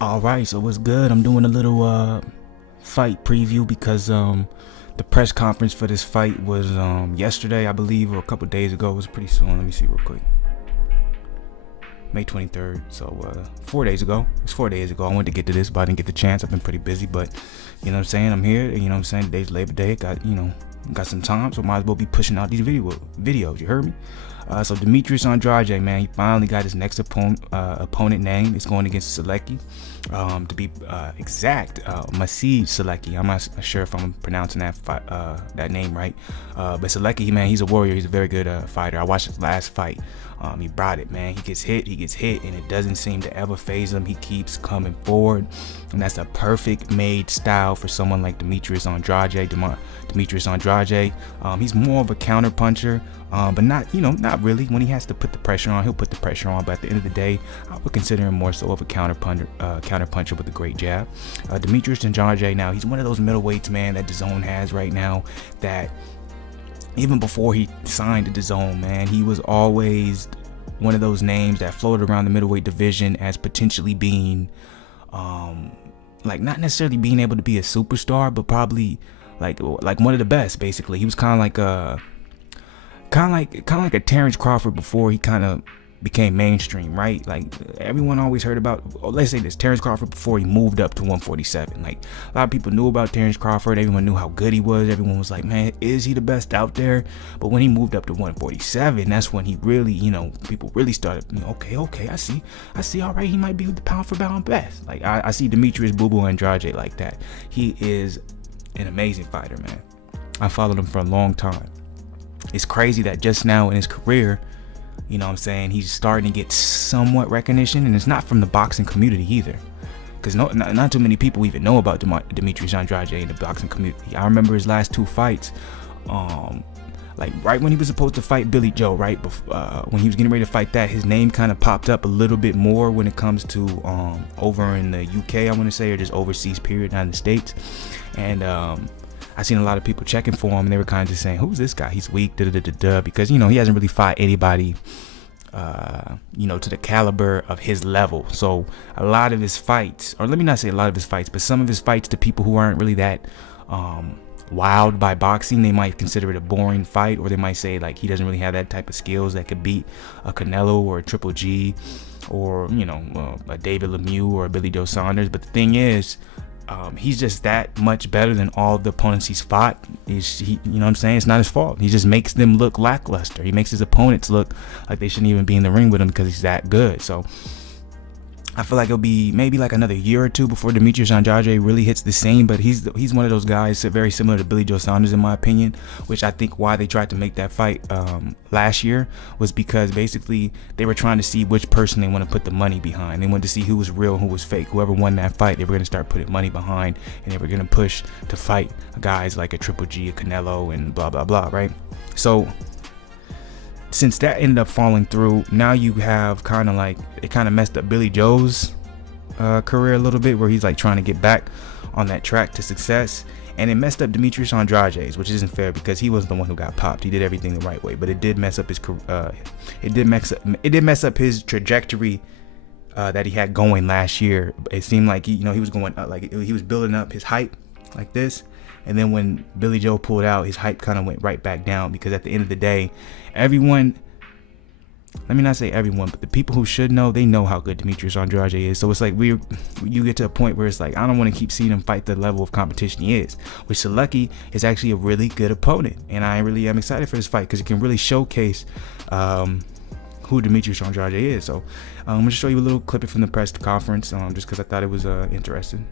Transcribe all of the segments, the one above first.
Alright, so what's good? I'm doing a little fight preview because the press conference for this fight was yesterday, I believe, or a couple days ago. It was pretty soon. Let me see real quick. May 23rd, so 4 days ago. It's 4 days ago. I wanted to get to this, but I didn't get the chance. I've been pretty busy, but you know what I'm saying? I'm here, you know what I'm saying? Today's Labor Day. Got some time, so might as well be pushing out these videos. You heard me? So Demetrius Andrade, man, he finally got his next opponent name. It's going against Sulecki. To be exact, Maceij Sulecki. I'm not sure if I'm pronouncing that name right, but Sulecki, man, he's a warrior. He's a very good fighter. I watched his last fight. He brought it, man. He gets hit, and it doesn't seem to ever phase him. He keeps coming forward, and that's a perfect made style for someone like Demetrius Andrade. He's more of a counter puncher, but not really. When he has to put the pressure on, he'll put the pressure on. But at the end of the day, I would consider him more so of a counter puncher with a great jab. Demetrius Andrade, now he's one of those middleweights, man, that DAZN has right now. That even before he signed to DAZN, man, he was always one of those names that floated around the middleweight division as potentially being, like not necessarily being able to be a superstar, but probably like one of the best. Basically, he was kind of like a Terrence Crawford before he kind of became mainstream, right? Like everyone always heard about, let's say this, Terrence Crawford before he moved up to 147. Like a lot of people knew about Terrence Crawford. Everyone knew how good he was. Everyone was like, man, is he the best out there? But when he moved up to 147, that's when he really, people really started, okay, I see, all right, he might be the pound for pound best. Like I see Demetrius Boo Boo Andrade like that. He is an amazing fighter, man. I followed him for a long time. It's crazy that just now in his career, you know what I'm saying, he's starting to get somewhat recognition, and it's not from the boxing community either, because not too many people even know about Demetrius Andrade in the boxing community. I remember his last two fights, like right when he was supposed to fight Billy Joe, right before, when he was getting ready to fight that, his name kind of popped up a little bit more when it comes to over in the UK, I want to say, or just overseas period, not in the States. And I seen a lot of people checking for him, and they were kind of just saying, who's this guy? He's weak, because he hasn't really fought anybody to the caliber of his level. So a lot of his fights, or let me not say a lot of his fights, but some of his fights to people who aren't really that wowed by boxing, they might consider it a boring fight, or they might say like he doesn't really have that type of skills that could beat a Canelo or a Triple G, or a David Lemieux or a Billy Joe Saunders. But the thing is, he's just that much better than all the opponents he's fought. You know what I'm saying? It's not his fault. He just makes them look lackluster. He makes his opponents look like they shouldn't even be in the ring with him because he's that good. So I feel like it'll be maybe like another year or two before Demetrius Andrade really hits the scene, but he's one of those guys very similar to Billy Joe Saunders in my opinion, which I think why they tried to make that fight last year was because basically they were trying to see which person they want to put the money behind. They wanted to see who was real and who was fake. Whoever won that fight, they were going to start putting money behind, and they were going to push to fight guys like a Triple G, a Canelo, and blah blah blah, right? So since that ended up falling through, now you have kind of messed up Billy Joe's career a little bit, where he's like trying to get back on that track to success, and it messed up Demetrius Andrade's, which isn't fair because he wasn't the one who got popped. He did everything the right way, but it did mess up his it did mess up his trajectory that he had going last year. It seemed like he was going up, like he was building up his hype like this. And then when Billy Joe pulled out, his hype kind of went right back down, because at the end of the day, everyone, let me not say everyone, but the people who should know, they know how good Demetrius Andrade is. So it's like you get to a point where it's like, I don't want to keep seeing him fight the level of competition he is. Which Sulecki is actually a really good opponent, and I really am excited for this fight because it can really showcase who Demetrius Andrade is. So I'm going to show you a little clip from the press conference, just because I thought it was interesting.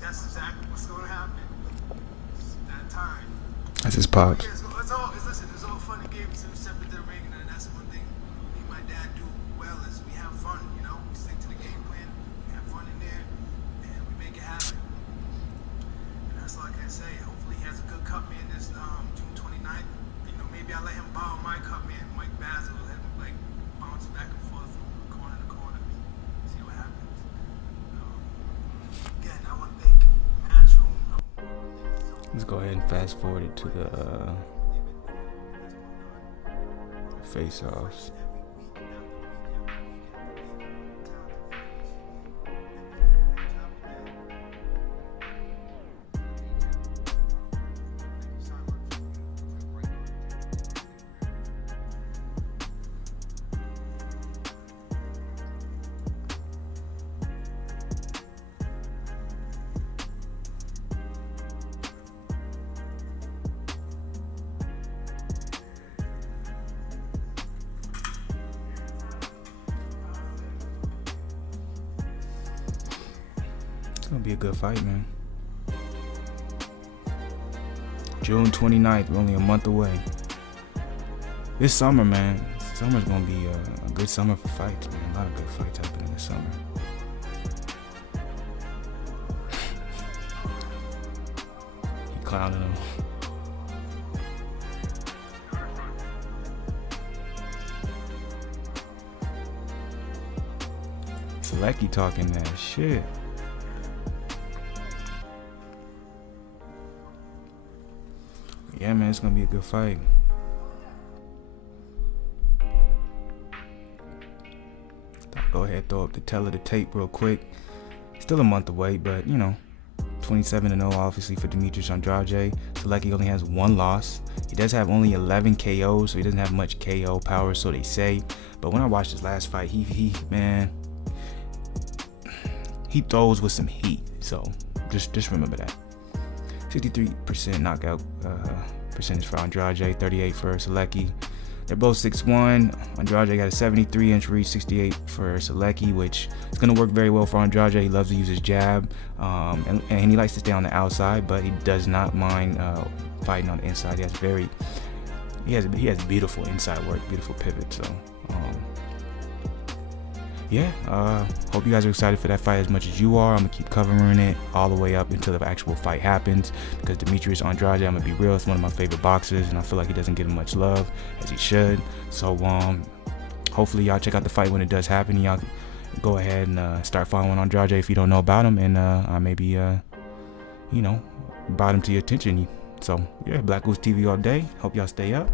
That's exactly what's going to happen. It's that time. That's his pops. Yeah, it's all fun and games except at the ring, and that's one thing me and my dad do well is we have fun, We stick to the game plan, we have fun in there, and we make it happen. go ahead and fast forward it to the face-offs. It's gonna be a good fight, man. June 29th, we're only a month away. This summer, man, summer's gonna be a good summer for fights, man. A lot of good fights happening this summer. He clowning him. Sulecki talking that shit. Yeah, man, it's gonna be a good fight. I'll go ahead and throw up the tail of the tape real quick. Still a month away, but you know, 27-0 obviously for Demetrius Andrade. Sulecki only has 1 loss. He does have only 11 KOs, so he doesn't have much KO power, so they say. But when I watched his last fight, he throws with some heat. So just remember that. 63% knockout percentage for Andrade, 38 for Sulecki. They're both 6'1". Andrade got a 73-inch reach, 68 for Sulecki, which is going to work very well for Andrade. He loves to use his jab, and he likes to stay on the outside, but he does not mind fighting on the inside. He has beautiful inside work, beautiful pivot. So yeah, hope you guys are excited for that fight as much as you are. I'm gonna keep covering it all the way up until the actual fight happens, because Demetrius Andrade, I'm gonna be real, it's one of my favorite boxers, and I feel like he doesn't get much love as he should. So hopefully y'all check out the fight when it does happen. Y'all go ahead and start following Andrade if you don't know about him, and I maybe you know, brought him to your attention. So yeah, BlakGooseTV all day. Hope y'all stay up.